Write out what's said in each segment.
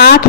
8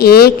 1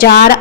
4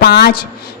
5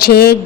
6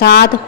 7